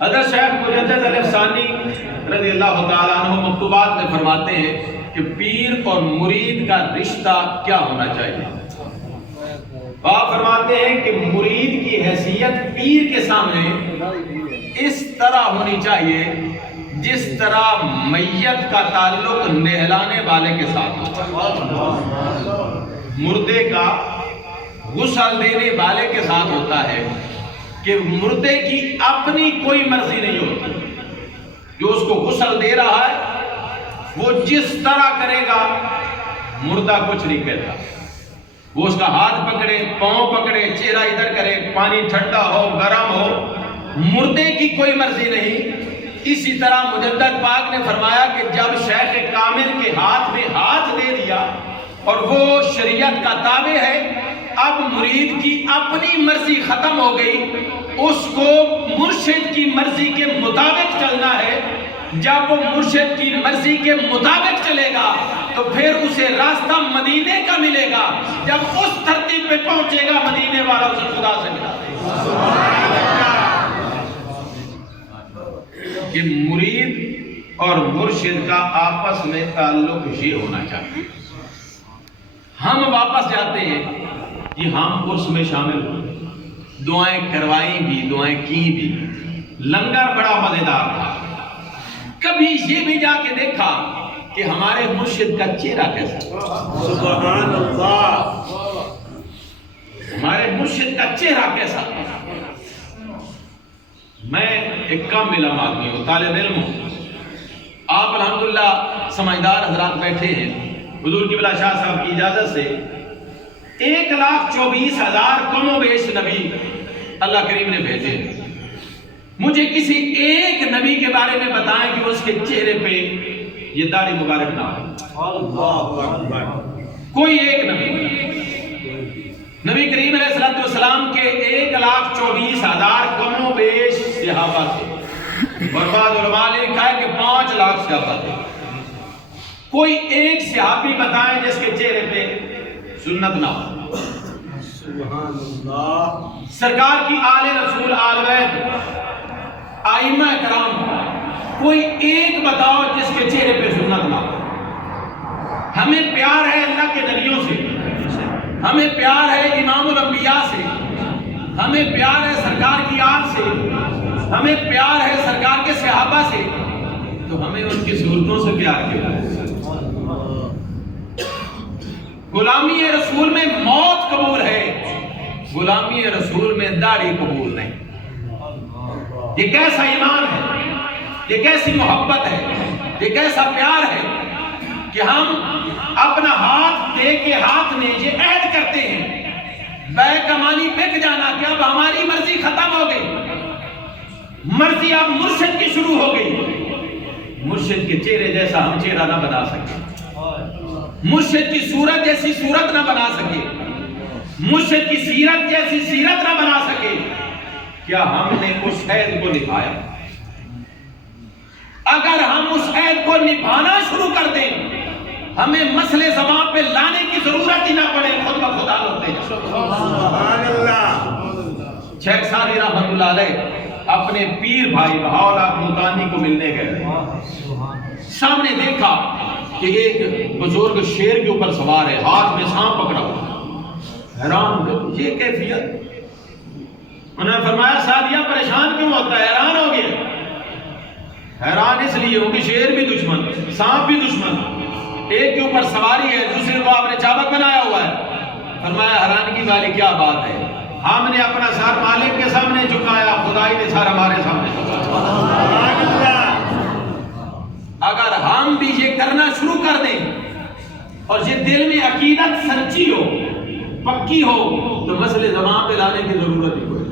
حضرت شیخ مجدد الافسانی رضی اللہ تعالیٰ عنہ مکتوبات میں فرماتے ہیں کہ پیر اور مرید کا رشتہ کیا ہونا چاہیے. آپ فرماتے ہیں کہ مرید کی حیثیت پیر کے سامنے اس طرح ہونی چاہیے جس طرح میت کا تعلق نہلانے والے کے ساتھ ہوتا ہے. مردے کا غسل دینے والے کے ساتھ ہوتا ہے کہ مردے کی اپنی کوئی مرضی نہیں ہوتی. جو اس کو غسل دے رہا ہے وہ جس طرح کرے گا مردہ کچھ نہیں کہتا. وہ اس کا ہاتھ پکڑے، پاؤں پکڑے، چہرہ ادھر کرے، پانی ٹھنڈا ہو گرم ہو، مردے کی کوئی مرضی نہیں. اسی طرح مجدد پاک نے فرمایا کہ جب شیخ کامل کے ہاتھ میں ہاتھ دے دیا اور وہ شریعت کا تابع ہے، اب مرید کی اپنی مرضی ختم ہو گئی، اس کو مرشد کی مرضی کے مطابق چلنا ہے. جب وہ مرشد کی مرضی کے مطابق چلے گا تو پھر اسے راستہ مدینے کا ملے گا. جب اس ترتیب پہ پہنچے گا مدینے والا اسے خدا سے ملا دے گا. کہ مرید اور مرشد کا آپس میں تعلق یہ ہونا چاہیے. ہم واپس جاتے ہیں کہ ہم عرس میں شامل ہوئے، دعائیں کروائیں بھی، دعائیں کی بھی، لنگر بڑا مزیدار تھا. کبھی یہ بھی جا کے دیکھا کہ ہمارے مرشد کا چہرہ کیسا تھا؟ سبحان اللہ. ہمارے مرشد کا چہرہ کیسا تھا؟ میں ایک کم علم آدمی ہوں، طالب علم ہوں. آپ الحمدللہ سمجھدار حضرات بیٹھے ہیں. حضور قبلہ شاہ صاحب کی اجازت سے 1,24,000 کم و بیش نبی اللہ کریم نے بھیجے. مجھے کسی ایک نبی کے بارے میں بتائیں کہ اس کے چہرے پہ یہ داڑھی مبارک نہ ہو. کوئی ایک نبی کریم علیہ السلام کے 1,24,000 کم و بیش صحابہ تھے، اور بعض علماء نے کہا کہ 5 لاکھ صحابہ تھے. کوئی ایک صحابی بتائیں جس کے چہرے پہ سنت نہ ہو. سبحان اللہ. سرکار کی آل رسول آل بیت ائمہ کرام کوئی ایک بتاؤ جس کے چہرے پہ سنت نہ ہو. ہمیں پیار ہے اللہ کے نبیوں سے، ہمیں پیار ہے امام الانبیاء سے، ہمیں پیار ہے سرکار کی آل سے، ہمیں پیار ہے سرکار کے صحابہ سے، تو ہمیں ان کی صورتوں سے پیار کیا ہے. غلامی رسول میں موت قبول ہے، غلامی رسول میں داڑھی قبول نہیں. یہ کیسا ایمان ہے، یہ کیسی محبت ہے، یہ کیسا پیار ہے کہ ہم اپنا ہاتھ دے کے ہاتھ میں یہ عہد کرتے ہیں بے کمانی بک جانا کہ اب ہماری مرضی ختم ہو گئی، مرضی اب مرشد کی شروع ہو گئی. مرشد کے چہرے جیسا ہم چہرہ نہ بنا سکے، مرشد کی صورت جیسی صورت نہ بنا سکے، مرشد کی سیرت جیسی سیرت نہ بنا سکے. کیا ہم نے اس عہد کو نبھایا؟ اگر ہم اس عہد کو نبھانا شروع کر دیں ہمیں مسئلے زبان پہ لانے کی ضرورت ہی نہ پڑے، خود بخود حل ہوتے ہیں. سبحان اللہ. شیخ سعدی رحمۃ اللہ علیہ اپنے پیر بھائی بہاؤاللہ ملتانی کو ملنے گئے. سامنے دیکھا کہ ایک بزرگ شیر کے اوپر سوار ہے، ہاتھ میں سانپ پکڑا ہوا. حیران ہوئے یہ کیفیت. انہوں نے فرمایا سعدیہ پریشان کیوں ہوتا ہے؟ حیران ہو گیا. حیران اس لیے ہوں کہ شیر بھی دشمن، سانپ بھی دشمن، ایک کے اوپر سواری ہے، دوسرے کو آپ نے چابک بنایا ہوا ہے. فرمایا حیرانگی والی کیا بات ہے، ہم نے اپنا سر مالک کے سامنے جھکایا، خدائی نے سر ہمارے سامنے جھکایا. اگر ہم بھی یہ کرنا شروع کر دیں اور یہ دل میں عقیدت سچی ہو، پکی ہو، تو مسئلے زبان پہ لانے کی ضرورت ہی کوئی